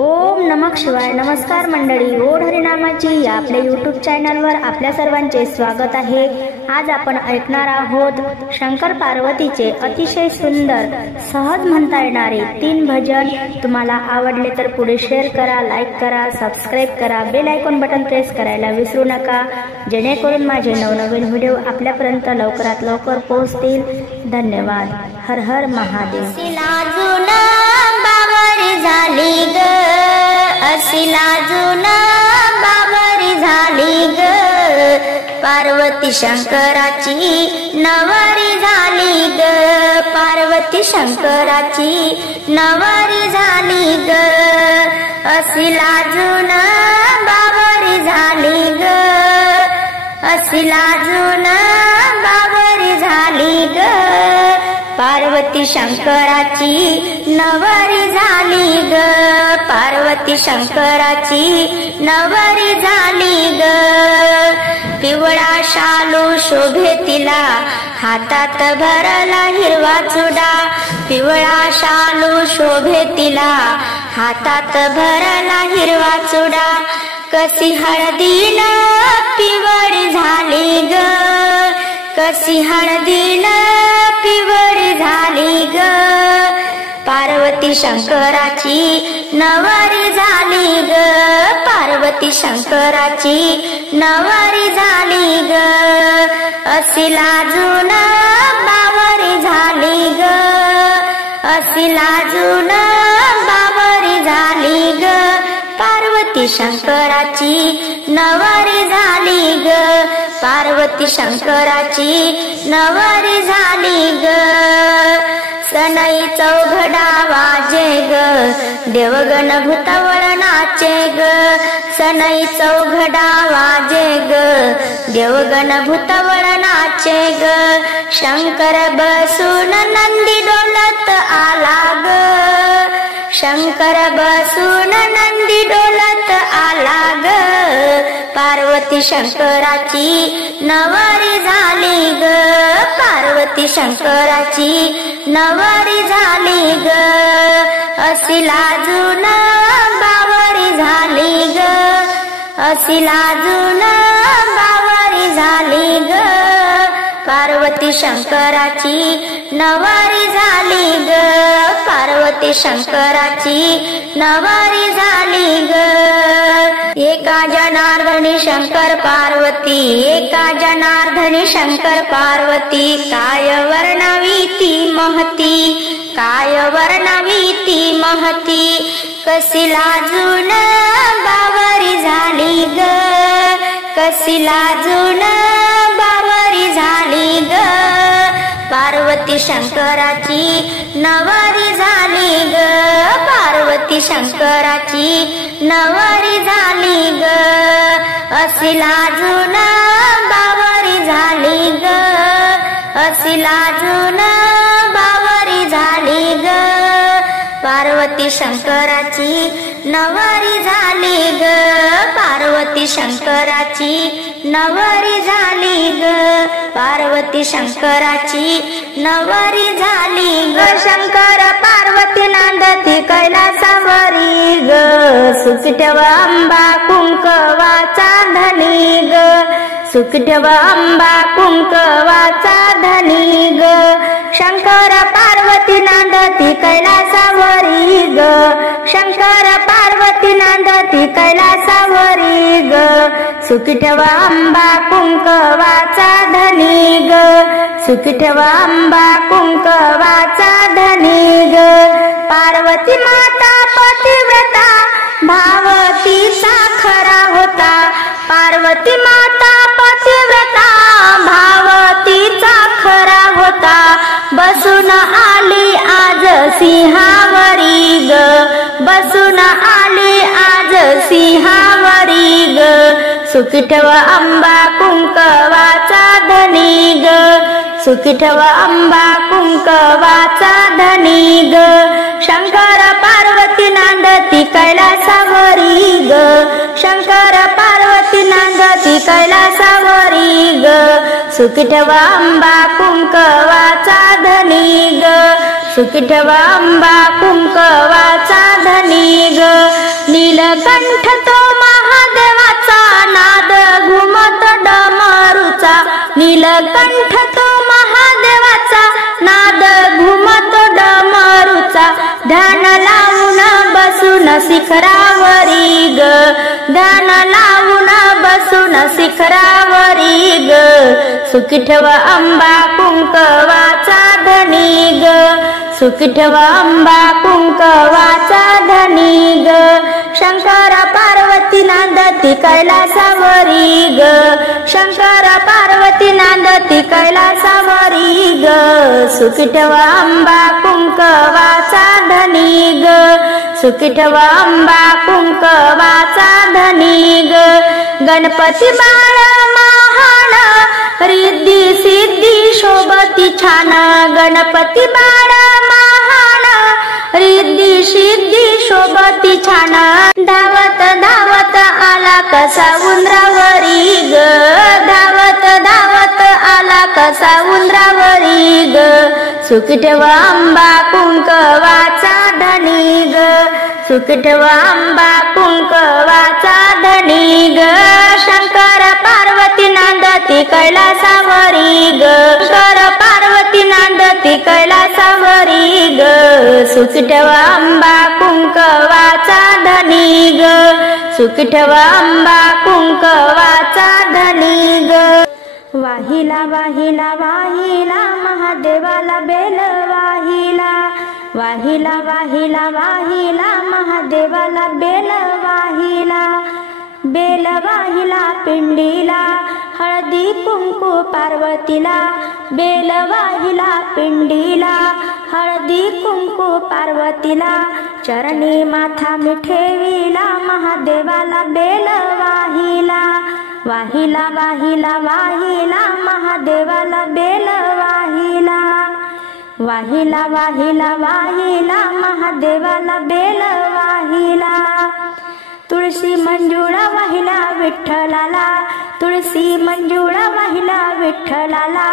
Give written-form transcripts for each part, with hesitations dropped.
ओम नमः शिवाय। नमस्कार मंडळी, ओढ हरिनामाची या आपल्या यूट्यूब चॅनलवर आपल्या सर्वांचे स्वागत आहे। आज आपण ऐकणार आहोत शंकर पार्वतीचे अतिशय सुंदर सहज म्हणता येणारे 3 भजन। तुम्हाला आवडले तर पुढे शेअर करा, लाईक करा, सबस्क्राइब करा, बेल आयकॉन बटन प्रेस करायला विसरू नका, जेणेकरून माझे नवनवीन व्हिडिओ आपल्यापर्यंत लवकरात लवकर पोहोचतील। धन्यवाद। हर हर महादेव। झाली ग अशी लाजून बावरी झाली ग, पार्वती शंकराची नवरी झाली ग, पार्वती शंकराची नवरी झाली ग, अशी लाजून बावरी झाली ग, अशी लाजून बावरी झाली ग, पार्वती शंकराची नवरी झाली ग, पार्वती शंकराची नवरी झाली ग, पिवळा शालू शोभे तिला, हातात भरला हिरवा चुडा, पिवळा शालू शोभे तिला, हातात भरला हिरवा चुडा, कशी हळदीन पिवळी झाली ग, कशी हळदीन पिवळी झाली ग, पार्वती शंकराची नवरी झाली ग, पार्वती शंकराची नवरी झाली ग, अशी लाजून बावरी झाली ग, अशी लाजून बावरी झाली ग, पार्वती शंकराची नवरी झाली ग, पार्वती शंकराची नवरी झाली ग, सनई चौघडा वाजे ग, देवगण भूतवळ नाचे ग, सनई चौघडा वाजे ग, देवगण भूतवळ नाचे ग, शंकर बसून नंदी डोलत आला ग, शंकर बसून नंदी डोलत आला ग, पार्वती शंकराची नवरी झाली ग, पार्वती शंकराची नवरी झाली ग, अशी लाजून बावरी झाली ग, अशी लाजून बावरी झाली ग, पार्वती शंकराची नवरी झाली ग, पार्वती शंकराची नवरी झाली ग, एका जनार्दनी शंकर पार्वती, एका जनार्दनी शंकर पार्वती, काय वर्णवी ती महती, काय वर्णवी ती महती, कशी लाजून बावरी झाली ग, कशी लाजून बावरी झाली ग, पार्वती शंकराची नवरी झाली ग, पार्वती शंकराची नवरी झाली ग, अशी लाजून बावरी झाली ग, अशी लाजून बावरी झाली ग, पार्वती शंकराची नवरी झाली ग, पार्वती शंकराची नवरी झाली ग, पार्वती शंकराची नवरी झाली ग, शंकर पार्वती नांदती कैलासावरी ग, सुखी ठेव अंबा कुंकवाचा धनी ग, सुखी ठेव अंबा कुंकवाचा धनी ग, शंकर पार्वती नांदती कैलासावरी ग, शंकर पार्वती नांदती कैलासावरी ग, सुखी ठेव अंबा कुंकवाचा धनी ग, सुखी ठेव अंबा कुंकवाचा धनी ग, पार्वती माता पतिव्रता भाव तिचा खरा होता, पार्वती माता पतिव्रता भाव तिचा खरा होता, बसून आली आज सिंहावरी ग, बसून आली आज सिंहावरी ग, सुखी ठेव अंबा कुंकवाचा धनी ग, सुखी ठेव अंबा कुंकवाचा धनी ग, शंकर पार्वती नांदती कैलासावरी ग, शंकर पार्वती नांदती कैलासावरी ग, सुखी ठेव अंबा कुंकवाचा धनी ग, सुखी ठेव अंबा कुंकवाचा धनी ग, नीलकंठ तो महादेवाचा नाद घुमत डमरूचा नीलकंठ तो महादेवाचा नाद घुमत डमरूचा ध्यान लावून बसून शिखरावरी ग ध्यान लावून बसून शिखरावरी ग सुखी ठेव अंबा कुंकवाचा धनी ग सुखी ठेव अंबा कुंकवाचा धनी ग शंकर पार्वती नांदती कैलासावरी ग शंकर पार्वती नांदती कैलासावरी ग सुखी ठेव अंबा कुंकवाचा धनी ग सुखी ठेव अंबा कुंकवाचा धनी ग गणपती बाळ महान रिद्धी सिद्धी शोभती छान गणपती बाळ महान रिद्धी सिद्धी शोभती छान धावत धावत आला कसा उंदरावरी ग धावत धावत आला कसा उंदरावरी ग सुखी ठेव अंबा कुंकवाचा धनी ग सुखी ठेव अंबा कुंकवाचा धनी ग शंकर पार्वती नांदती कैलासावरी ग शंकर पार्वती नांदती कैलासावरी ग सुखी ठेव अंबा कुंकवाचा धनी ग सुखी ठेव अंबा कुंकवाचा धनी ग वाहिला वाहिला वाहिला महादेवाला बेल वाहिला वाहिला वाहिला वाहिला महादेवाला bell वाहिला bell वाहिला पिंडीला Haldi Kunku पार्वतीला bell वाहिला पिंडीला Haldi Kunku पार्वतीला चरणी माथा मी ठेविला महादेवाला बेल वाहिला वाहिला वाहिला वाहिला महादेवाला बेल वाहिला वाहिला वाहिला वाहिला महादेवाला बेल वाहिला तुळशी मंजुळा वाहिला विठ्ठलाला तुळशी मंजुळा वाहिला विठ्ठलाला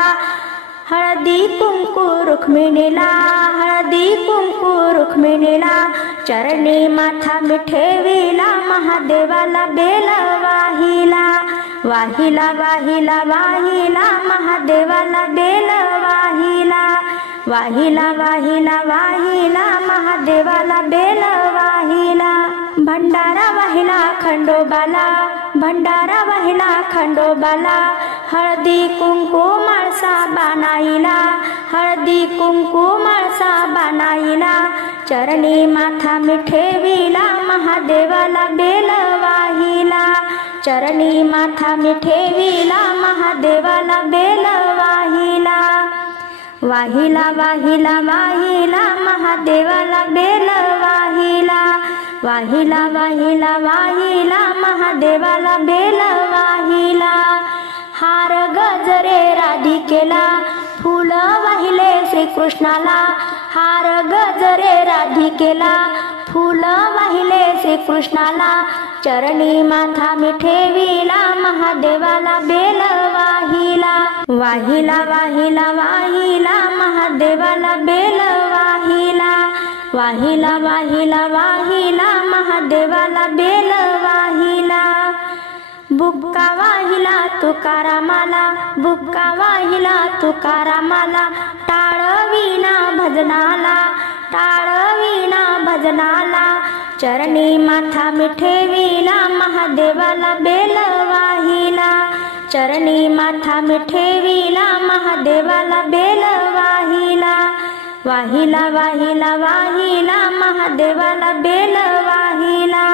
हळदी कुंकू रुक्मिणीला हळदी कुंकू रुक्मिणीला चरणी माथा मी ठेविला महादेवाला बेल वाहिला वाहिला वाहिला वाहिला महादेवाला बेल वाहिला वाहिला वाहिला वाहिला महादेवाला बेल वाहिला भंडारा वाहिला खंडोबाला भंडारा वाहिला खंडोबाला हळदी कुंकू माळसा बानाईला हळदी कुंकू माळसा बानाईला चरणी माथा मी ठेविला महादेवाला बेल वाहिला चरणी माथा मी ठेविला महादेवाला बेल वाहिला वाहिला वाहिला वाहिला महादेवाला बेल वाहिला वाहिला वाहिला वाहिला महादेवाला बेल वाहिला हार गजरे राधिकेला फुल वाहिले श्रीकृष्णाला हार गजरे राधिकेला फुल वाहिले श्रीकृष्णाला चरणी माथा मी ठेविला महादेवाला बेल वाहिला वाहिला वाहिला वाहिला महादेवाला बेल वाहिला वाहिला वाहिला वाहिला महादेवाला बेल वाहिला बुक्का वाहिला तुकारामाला बुक्का वाहिला तुकारामाला टाळविना भजनाला टाळविना भजनाला चरणी माथा मी ठेविला महादेवाला बेल वाहिला चरणी माथा मी ठेविला महादेवाला बेल वाहिला वाहिला वाहिला वाहिला महादेवाला बेल वाहिला